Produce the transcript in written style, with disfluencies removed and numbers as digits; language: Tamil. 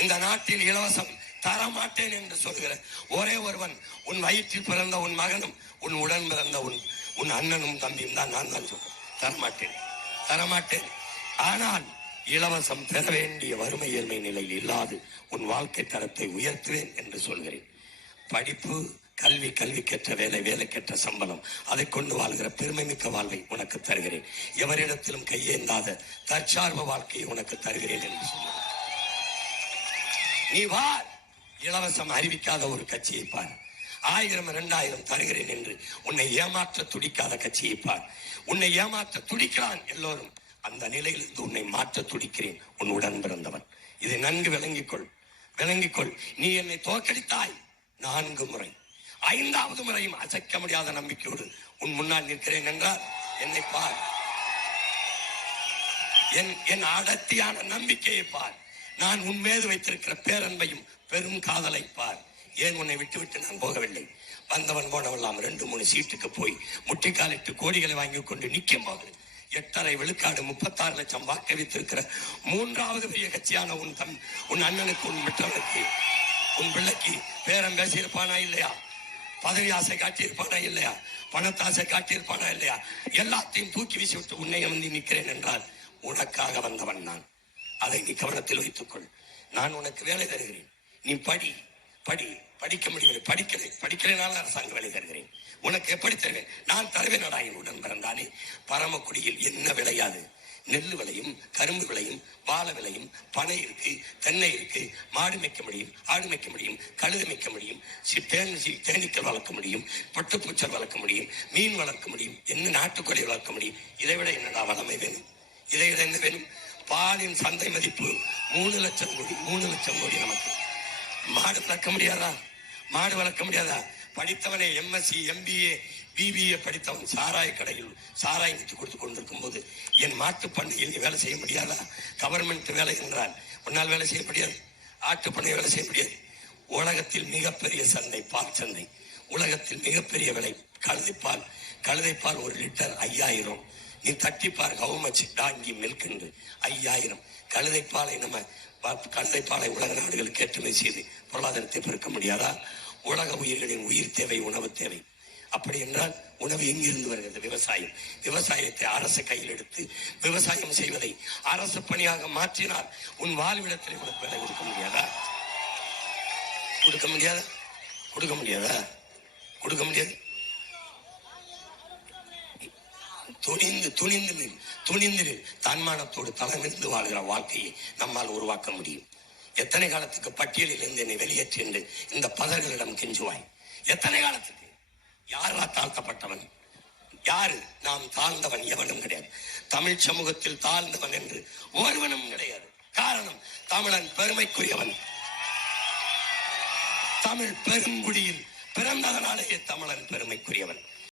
இந்த நாட்டில் இலவசம் தரமாட்டேன் என்று சொல்கிற ஒரே ஒருவன் உன் வயிற்றில் பிறந்த உன் மகனும் உன் உடன் பிறந்த உன் அண்ணனும் தம்பியும் தான். நான் தான் சொல்றேன், தரமாட்டேன். ஆனால் இலவசம் பெற வேண்டிய வறுமை ஏழ்மை நிலையில் இல்லாது உன் வாழ்க்கை தரத்தை உயர்த்துவேன் என்று சொல்கிறேன். படிப்பு, கல்விக்கேற்ற வேலை, வேலைக்கேற்ற சம்பளம், அதை கொண்டு வாழ்கிற பெருமைமிக்க வாழ்வை உனக்கு தருகிறேன். எவரிடத்திலும் கையேந்தாத தற்சார்பு வாழ்க்கையை உனக்கு தருகிறேன் என்று சொன்னார். நீ வா, இலவசம் அறிவிக்காத ஒரு கட்சியை பார். 1000 2000 தருகிறேன் என்று உன்னை ஏமாற்ற துடிக்காத கட்சியை பார். உன்னை ஏமாற்ற துடிக்கிறான் எல்லோரும். அந்த நிலையிலிருந்து உன்னை மாற்ற துடிக்கிறேன், உன் உடன் பிறந்தவன். இதை நன்கு விளங்கிக்கொள். நீ என்னை தோற்கடித்தாய் 4 முறை. 5வது முறையும் அசைக்க முடியாத நம்பிக்கையோடு உன் முன்னால் நிற்கிறேன் என்றால் என்னை பார். என் அடர்த்தியான நம்பிக்கையை பார். நான் உன் மீது வைத்திருக்கிற பேரன்பையும் பெரும் காதலை பார். ஏன் உன்னை விட்டு நான் போகவில்லை. வந்தவன் போனவெல்லாம் 2-3 சீட்டுக்கு போய் முட்டிக்காலிட்டு கோடிகளை வாங்கி கொண்டு நிற்கும் போது 8.5 விழுக்காடு 36 லட்சம் வாக்கு வைத்திருக்கிற 3வது பெரிய கட்சியான உன் அண்ணனுக்கு, உன் மற்றவனுக்கு, உன் பிள்ளைக்கு பேரம் பேசியிருப்பானா இல்லையா? பதவி ஆசை காட்டியிருப்பானா இல்லையா? பணத்தாசை காட்டியிருப்பானா இல்லையா? எல்லாத்தையும் தூக்கி வீசிவிட்டு உன்னை வந்து நிற்கிறேன் என்றால் உனக்காக வந்தவன் நான். அதை நீ கவனத்தில் வைத்துக்கொள். நான் உனக்கு வேலை தருகிறேன். நீ படிக்க முடியவில்லை, படிக்கிறேனால அரசாங்க வேலை தருகிறேன். உனக்கு எப்படி தருவேன்? நான் தருவேன். உடன் பிறந்தானே. பரமக்குடியில் என்ன விளையாது? நெல் விளையும், கரும்பு விளையும், வாழை விளையும், பனை இருக்கு, தென்னை இருக்கு. மாடு மேய்க்க முடியும், ஆடு மேய்க்க முடியும், கழுது மேய்க்க முடியும், தேனீக்கள் வளர்க்க முடியும், பட்டுப்பூச்சல் வளர்க்க முடியும், மீன் வளர்க்க முடியும், என்ன நாட்டுக்கோழி வளர்க்க முடியும். இதை விட என்னடா வளமை வேணும்? இதை விட என்ன வேணும்? பாலின் சந்தை மதிப்பு 3 லட்சம் கோடி நமக்கு. மாடு வளர்க்க முடியாதா? படித்தவனே MSc MBA BBA படித்தவன் சாராய கடையில் சாராயம் விட்டு கொடுத்து கொண்டிருக்கும் போது என் மாட்டு பண்ணையில் வேலை செய்ய முடியாதா? கவர்மெண்ட் வேலை என்றால் உன்னால் வேலை செய்ய முடியாது. ஆட்டு பண்ணை வேலை செய்ய முடியாது. உலகத்தில் மிகப்பெரிய சந்தை பால் சந்தை. உலகத்தில் மிகப்பெரிய விலை கழுதைப்பால். 1 லிட்டர் 5000. நீ தட்டிப்பார் கவுமச்சு டாங்கி மில்க் என்று 5000. கழுதைப்பாலை உலக நாடுகளுக்கு ஏற்றுமதி செய்து பொருளாதாரத்தை பெருக்க முடியாதா? உலக உயிர்களின் உயிர் தேவை, உணவு தேவை. அப்படி என்றால் உணவு எங்கிருந்து வருகிறது? விவசாயம். விவசாயத்தை அரசு கையில் எடுத்து விவசாயம் செய்வதை அரசு பணியாக மாற்றினால் உன் வாழ்விடத்தில் உனக்கு வேலை கொடுக்க முடியாதா? கொடுக்க முடியாது. துணிந்து தன்மானத்தோடு தலைமிருந்து வாழ்கிற வாழ்க்கையை நம்மால் உருவாக்க முடியும். எத்தனை காலத்துக்கு பட்டியலில் இருந்து என்னை வெளியேற்றி என்று இந்த பதர்களிடம் கெஞ்சுவாய்? எத்தனை காலத்துக்கு? யாரா தாழ்த்தப்பட்டவன்? யாரு? நாம் தாழ்ந்தவன் எவனும் கிடையாது. தமிழ் சமூகத்தில் தாழ்ந்தவன் என்று ஒருவனும் கிடையாது. காரணம், தமிழன் பெருமைக்குரியவன். தமிழ் பெருங்குடியில் பிறந்ததனாலேயே தமிழன் பெருமைக்குரியவன்.